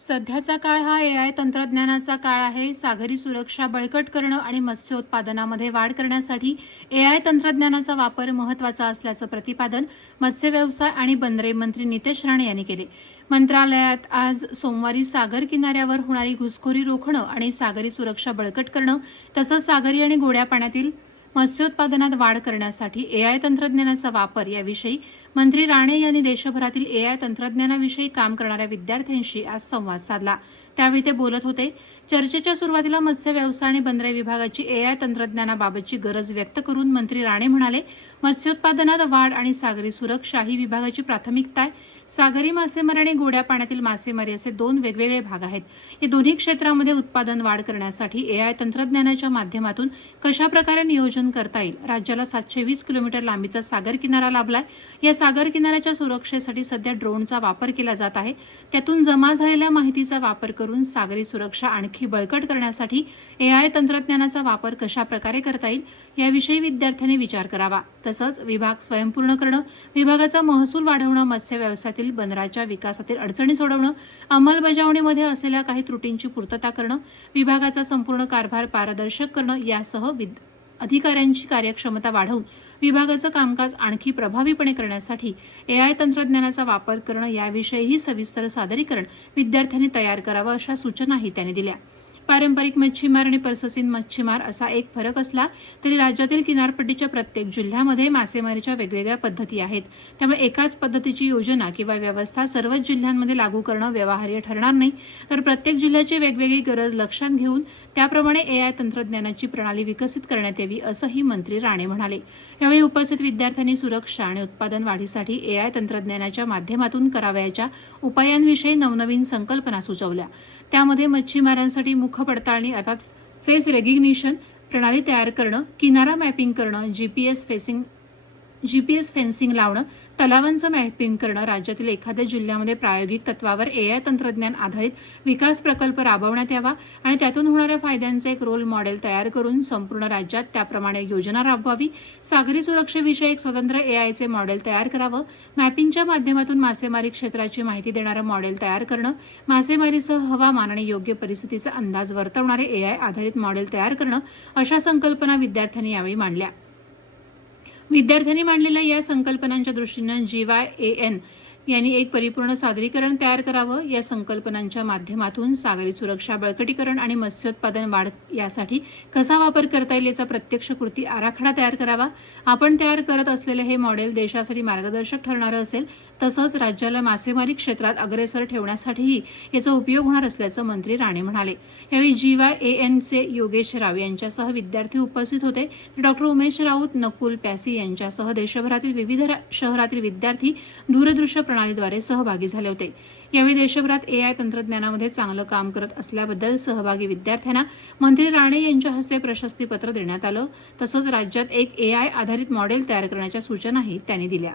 सध्याचा काळ हा एआय तंत्रज्ञानाचा काळ आहे. सागरी सुरक्षा बळकट करणं आणि मत्स्योत्पादनामध्ये वाढ करण्यासाठी एआय तंत्रज्ञानाचा वापर महत्त्वाचा असल्याचं प्रतिपादन मत्स्य व्यवसाय आणि बंदरे मंत्री नितेश राणे यांनी केले. मंत्रालयात आज सोमवारी सागर किनाऱ्यावर होणारी घुसखोरी रोखणं आणि सागरी सुरक्षा बळकट करणं तसंच सागरी आणि गोड्या पाण्यातील मत्स्योत्पादनात वाढ करण्यासाठी एआय तंत्रज्ञानाचा वापर याविषयी मंत्री राणे यांनी देशभरातील एआय तंत्रज्ञानाविषयी काम करणाऱ्या विद्यार्थ्यांशी आज संवाद साधला. त्यावेळी ते बोलत होते चर्चेच्या सुरुवातीला मत्स्य व्यवसाय आणि बंदरे विभागाची एआय तंत्रज्ञानाबाबतची गरज व्यक्त करून मंत्री राणे म्हणाले मत्स्योत्पादनात वाढ आणि सागरी सुरक्षा ही विभागाची प्राथमिकता आहे. सागरी मासेमारी आणि गोड्या पाण्यातील मासेमारी असे दोन वेगवेगळे भाग आहेत. या दोन्ही क्षेत्रामध्ये उत्पादन वाढ करण्यासाठी एआय तंत्रज्ञानाच्या माध्यमातून कशा प्रकारे नियोजन करता येईल? राज्याला सातशे वीस किलोमीटर लांबीचा सागर किनारा लाभलाय. या सागर किनाऱ्याच्या सुरक्षेसाठी सध्या ड्रोनचा वापर केला जात आहे. त्यातून जमा झालेल्या माहितीचा वापर करून सागरी सुरक्षा आणखी बळकट करण्यासाठी एआय तंत्रज्ञानाचा वापर कशा प्रकारे करता येईल याविषयी विद्यार्थ्यांनी विचार करावा. तसंच विभाग स्वयंपूर्ण करणं विभागाचा महसूल वाढवणं मत्स्य व्यवसायातील बंदराच्या विकासातील अडचणी सोडवणं अंमलबजावणीमध्ये असलेल्या काही त्रुटींची पूर्तता करणं विभागाचा संपूर्ण कारभार पारदर्शक करणं यासह विद- अधिकाऱ्यांची कार्यक्षमता वाढवून विभागाचं कामकाज आणखी प्रभावीपणे करण्यासाठी एआय तंत्रज्ञानाचा वापर करणं याविषयीही सविस्तर सादरीकरण विद्यार्थ्यांनी तयार करावं अशा सूचनाही त्यांनी दिल्या. पारंपरिक मच्छीमार आणि पर्ससीन मच्छीमार असा एक फरक असला तरी राज्यातील किनारपट्टीच्या प्रत्येक जिल्ह्यामध्ये मासेमारीच्या वेगवेगळ्या पद्धती आहेत. त्यामुळे एकाच पद्धतीची योजना किंवा व्यवस्था सर्वच जिल्ह्यांमध्ये लागू करणं व्यवहार्य ठरणार नाही. तर प्रत्येक जिल्ह्याची वेगवेगळी गरज लक्षात घेऊन त्याप्रमाणे एआय तंत्रज्ञानाची प्रणाली विकसित करण्यात यावी असंही मंत्री राणे म्हणाले. यावेळी उपस्थित विद्यार्थ्यांनी सुरक्षा आणि उत्पादन वाढीसाठी एआय तंत्रज्ञानाच्या माध्यमातून करावयाच्या उपायांविषयी नवनवीन संकल्पना सुचवल्या. त्यामध्ये मच्छीमारांसाठी मुख पडताळणी अर्थात फेस रेकग्निशन प्रणाली तयार करणं किनारा मॅपिंग करणं G P S facing GPS fencing लावणं तलावांचं मॅपिंग करणं राज्यातील एखाद्या जिल्ह्यामध्ये प्रायोगिक तत्वावर एआय तंत्रज्ञान आधारित विकास प्रकल्प राबवण्यात यावा आणि त्यातून होणाऱ्या फायद्यांचे एक रोल मॉडेल तयार करून संपूर्ण राज्यात त्याप्रमाणे योजना राबवावी. सागरी सुरक्षेविषयी स्वतंत्र एआयचे मॉडेल तयार करावं. मॅपिंगच्या माध्यमातून मासेमारी क्षेत्राची माहिती देणारं मॉडेल तयार करणं. मासेमारीसह हवामान आणि योग्य परिस्थितीचा अंदाज वर्तवणारे एआय आधारित मॉडेल तयार करणं अशा संकल्पना विद्यार्थ्यांनी यावेळी मांडल्या. विद्यार्थ्यांनी मांडलेल्या या संकल्पनांच्या दृष्टीनं जी वाय ए एन यांनी एक परिपूर्ण सादरीकरण तयार करावं या संकल्पनांच्या माध्यमातून सागरी सुरक्षा बळकटीकरण आणि मत्स्योत्पादन वाढ यासाठी कसा वापर करता येईल याचा प्रत्यक्ष कृती आराखडा तयार करावा. आपण तयार करत असलेले हे मॉडेल देशासाठी मार्गदर्शक ठरणारं असेल तसंच राज्याला मासेमारी क्षेत्रात अग्रेसर ठेवण्यासाठीही याचा उपयोग होणार असल्याचं मंत्री राणे म्हणाले. यावेळी जीवाय ए एनचे योगेश राव यांच्यासह विद्यार्थी उपस्थित होते. डॉक्टर उमेश राऊत नकुल पॅसी यांच्यासह देशभरातील विविध शहरातील विद्यार्थी दूरदृश्य प्रणालीद्वारे सहभागी झाले होते. यावेळी देशभरात एआय तंत्रज्ञानामध्ये चांगलं काम करत असल्याबद्दल सहभागी विद्यार्थ्यांना मंत्री राणे यांच्या हस्ते प्रशस्तीपत्र देण्यात आलं. तसंच राज्यात एक एआय आधारित मॉडेल तयार करण्याच्या सूचनाही त्यांनी दिल्या.